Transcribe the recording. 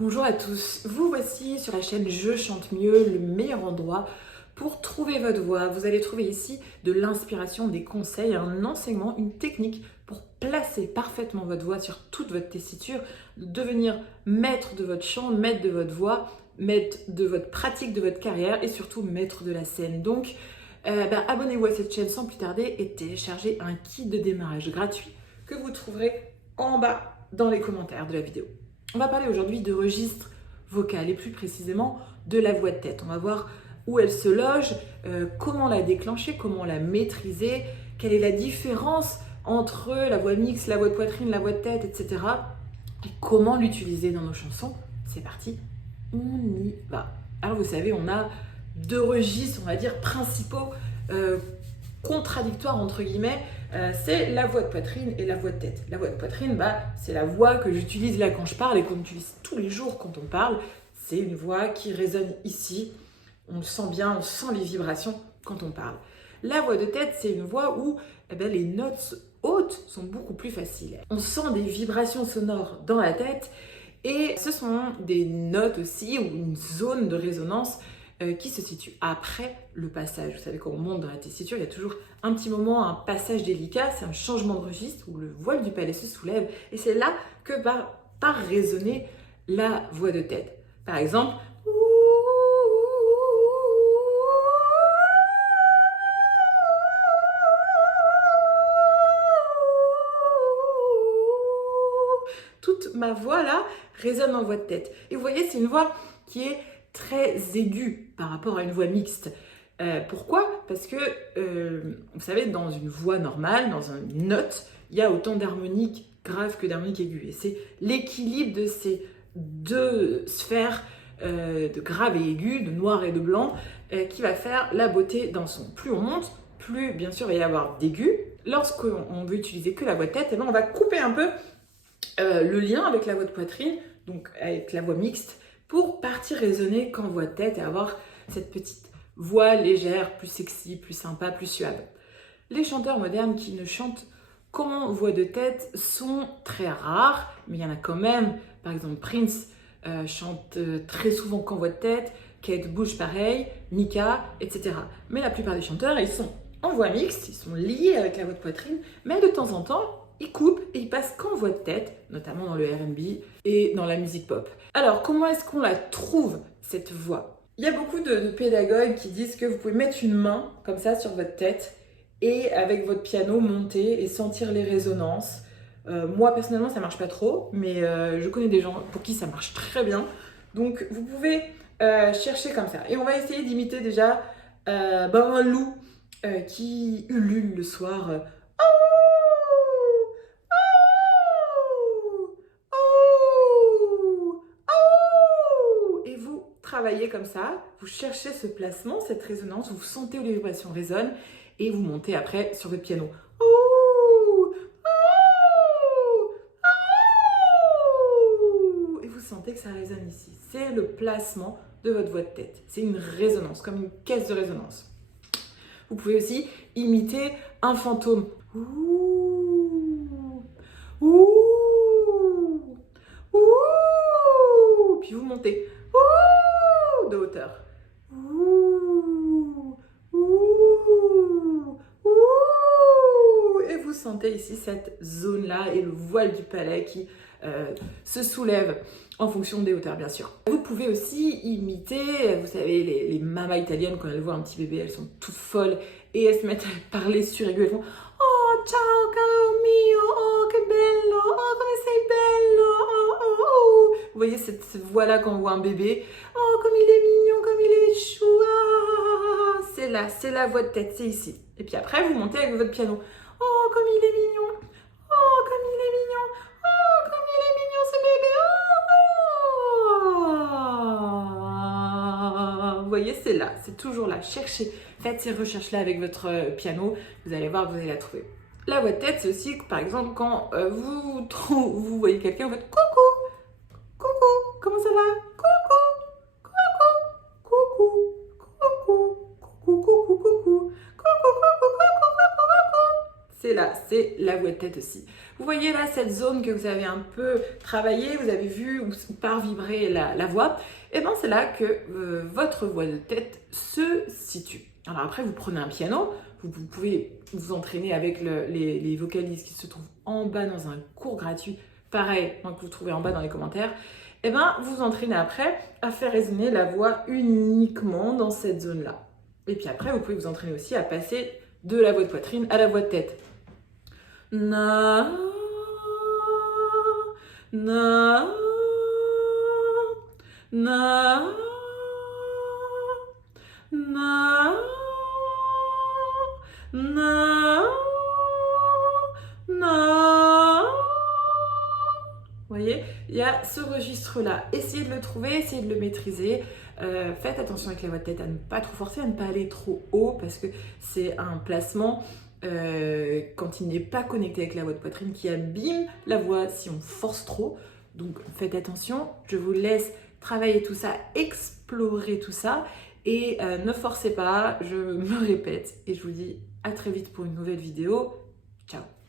Bonjour à tous, vous voici sur la chaîne Je chante mieux, le meilleur endroit pour trouver votre voix. Vous allez trouver ici de l'inspiration, des conseils, un enseignement, une technique pour placer parfaitement votre voix sur toute votre tessiture, devenir maître de votre chant, maître de votre voix, maître de votre pratique, de votre carrière et surtout maître de la scène. Donc, abonnez-vous à cette chaîne sans plus tarder et téléchargez un kit de démarrage gratuit que vous trouverez en bas dans les commentaires de la vidéo. On va parler aujourd'hui de registre vocal et plus précisément de la voix de tête. On va voir où elle se loge, comment la déclencher, comment la maîtriser, quelle est la différence entre la voix mixte, la voix de poitrine, la voix de tête, etc. Et comment l'utiliser dans nos chansons. C'est parti, on y va. Alors vous savez, on a deux registres, on va dire, principaux, contradictoires entre guillemets. C'est la voix de poitrine et la voix de tête. La voix de poitrine, c'est la voix que j'utilise là quand je parle et qu'on utilise tous les jours quand on parle. C'est une voix qui résonne ici. On le sent bien, on sent les vibrations quand on parle. La voix de tête, c'est une voix où les notes hautes sont beaucoup plus faciles. On sent des vibrations sonores dans la tête et ce sont des notes aussi ou une zone de résonance qui se situe après le passage. Vous savez, quand on monte dans la tessiture, il y a toujours un petit moment, un passage délicat, c'est un changement de registre où le voile du palais se soulève et c'est là que part résonner la voix de tête. Par exemple, toute ma voix là résonne en voix de tête. Et vous voyez, c'est une voix qui est très aiguë par rapport à une voix mixte. Pourquoi ? Parce que, vous savez, dans une voix normale, dans une note, il y a autant d'harmoniques graves que d'harmoniques aiguës. Et c'est l'équilibre de ces deux sphères de grave et aigu, de noir et de blanc, qui va faire la beauté d'un son. Plus on monte, plus bien sûr il va y avoir d'aigu. Lorsqu'on veut utiliser que la voix de tête, on va couper un peu le lien avec la voix de poitrine, donc avec la voix mixte, pour partir résonner qu'en voix de tête et avoir cette petite voix légère, plus sexy, plus sympa, plus suave. Les chanteurs modernes qui ne chantent qu'en voix de tête sont très rares, mais il y en a quand même. Par exemple, Prince chante très souvent qu'en voix de tête, Kate Bush pareil, Mika, etc. Mais la plupart des chanteurs, ils sont en voix mixte, ils sont liés avec la voix de poitrine, mais de temps en temps, ils coupent et ils passent qu'en voix de tête, notamment dans le R&B et dans la musique pop. Alors, comment est-ce qu'on la trouve, cette voix ? Il y a beaucoup de pédagogues qui disent que vous pouvez mettre une main comme ça sur votre tête et avec votre piano monter et sentir les résonances. Moi, personnellement, ça marche pas trop, mais je connais des gens pour qui ça marche très bien. Donc, vous pouvez chercher comme ça. Et on va essayer d'imiter déjà un loup qui ulule le soir. Et vous travaillez comme ça, vous cherchez ce placement, cette résonance, vous sentez où les vibrations résonnent et vous montez après sur votre piano. Et vous sentez que ça résonne ici. C'est le placement de votre voix de tête. C'est une résonance, comme une caisse de résonance. Vous pouvez aussi imiter un fantôme. Puis vous montez de hauteur. Et vous sentez ici cette zone-là et le voile du palais qui se soulève en fonction des hauteurs, bien sûr. Vous pouvez aussi imiter, vous savez, les mamas italiennes, quand elles voient un petit bébé, elles sont toutes folles et elles se mettent à parler suraigu. Elles font "Oh, ciao, caro mio, oh, che bello, oh, come sei bello, oh, oh, oh." Vous voyez cette voix-là quand on voit un bébé. "Oh, comme il est mignon, comme il est chou." Ah, c'est là, c'est la voix de tête, c'est ici. Et puis après, vous montez avec votre piano. "Oh, comme il est mignon. Oh, comme il est mignon. Oh, comme il est mignon, ce bébé. Oh." Vous voyez, c'est là, c'est toujours là. Cherchez, faites ces recherches-là avec votre piano. Vous allez voir que vous allez la trouver. La voix de tête, c'est aussi, par exemple, quand vous voyez quelqu'un, vous faites coucou, coucou, comment ça va? Coucou, coucou, coucou, coucou, coucou, coucou, coucou, coucou, coucou, coucou, coucou, coucou. C'est là, c'est la voix de tête aussi. Vous voyez là cette zone que vous avez un peu travaillée, vous avez vu où part vibrer la voix, et bien c'est là que votre voix de tête se situe. Alors après, vous prenez un piano, vous pouvez vous entraîner avec les vocalises qui se trouvent en bas dans un cours gratuit, pareil, que vous trouvez en bas dans les commentaires. Et bien, vous entraînez après à faire résonner la voix uniquement dans cette zone-là. Et puis après, vous pouvez vous entraîner aussi à passer de la voix de poitrine à la voix de tête. Na, na, na, na, na, na. Vous voyez, il y a ce registre-là. Essayez de le trouver, essayez de le maîtriser. Faites attention avec la voix de tête à ne pas trop forcer, à ne pas aller trop haut parce que c'est un placement quand il n'est pas connecté avec la voix de poitrine qui abîme la voix si on force trop. Donc faites attention, je vous laisse travailler tout ça, explorer tout ça et ne forcez pas, je me répète et je vous dis à très vite pour une nouvelle vidéo. Ciao!